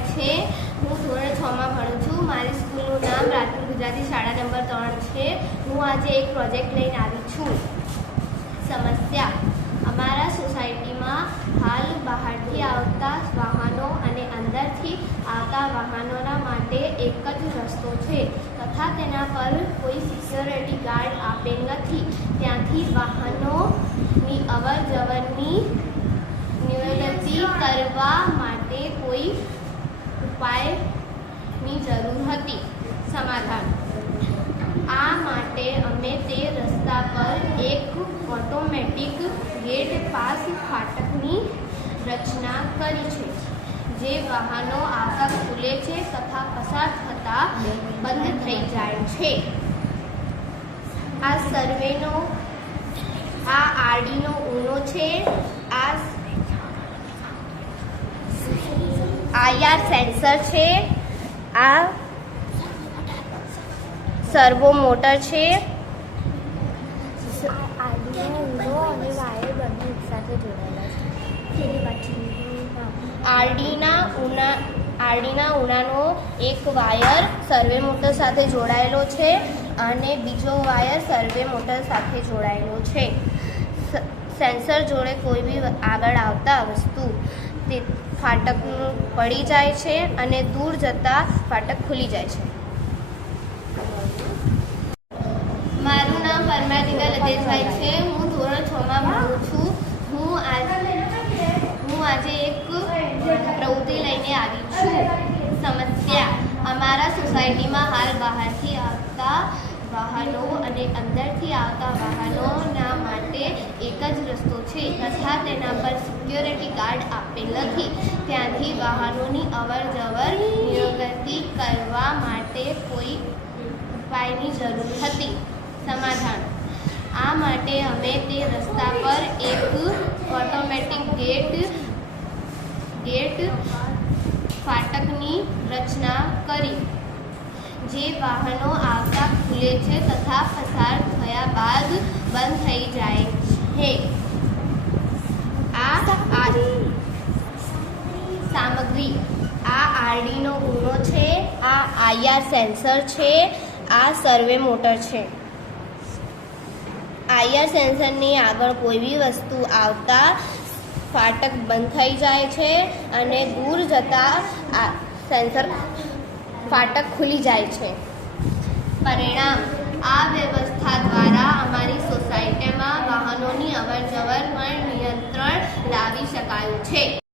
થાય છે। હું ધોરણ 6 માં ભણું છું। મારી સ્કૂલનું નામ રાજપુર ગુજરાતી શાળા નંબર 3 છે। હું આજે એક પ્રોજેક્ટ લઈને આવી છું। સમસ્યા: અમારા સોસાયટીમાં હાલ બહારથી આવતા વાહનો અને અંદરથી આવતા વાહનોના માટે એક જ રસ્તો છે, તથા તેના પર કોઈ સિક્યોરિટી ગાર્ડ આપેલ નથી। ત્યાંથી વાહનોની અવરજવરની નિયંત્રિત કરવા માટે કોઈ ઉપાયની જરૂર હતી। સમાધાન: આ માટે અમે તે રસ્તા પર એક ઓટોમેટિક ગેટ પાસ ફાટકની રચના કરી છે, જે વાહનો આવતા ખુલે છે તથા પસાર થતા બંધ થઈ જાય છે। આ સર્વેનો આરડીનો ઊનો છે। આ IR સેન્સર છે। આ સર્વો મોટર છે। આરડીના ઉનાનો એક વાયર સર્વે મોટર સાથે જોડાયેલો છે અને બીજો વાયર સર્વે મોટર સાથે જોડાયેલો છે। સેન્સર જોડે કોઈ બી આગળ આવતા વસ્તુ તે ફાટક પડી જાય છે અને દૂર જતા ફાટક ખુલી જાય છે। મારું નામ પરમાર જીગા લતેશભાઈ છે। હું ધોરણ 6 માં ભણું છું। હું આજે એક પ્રવૃત્તિ લઈને આવી છું। સમસ્યા: અમારા સોસાયટીમાં હાલ બહારથી આવતા વાહનો અને અંદરથી આવતા વાહનોના માટે એક જ રસ્તો છે, તથા તેના પર સિક્યોરિટી ગાર્ડ આપેલ નથી। ત્યાંથી વાહનોની અવરજવર નિયંત્રિત કરવા માટે કોઈ ઉપાયની જરૂર હતી। સમાધાન: આ માટે અમે તે રસ્તા પર એક ઓટોમેટિક ગેટ ફાટકની રચના કરી, જે વાહનો આવતા ખુલે છે તથા પસાર થયા બાદ બંધ થઈ જાય છે। સામગ્રી: આ આરડીનો ઊનો છે। આ IR સેન્સર છે। આ સર્વે મોટર છે। IR સેન્સરની આગળ કોઈ બી વસ્તુ આવતા ફાટક બંધ થઈ જાય છે અને દૂર જતા સેન્સર ફાટક ખુલી જાય છે। પરિણામ: આ વ્યવસ્થા દ્વારા અમારી સોસાયટીમાં વાહનોની અવરજવર પર નિયંત્રણ લાવી શકાયું છે।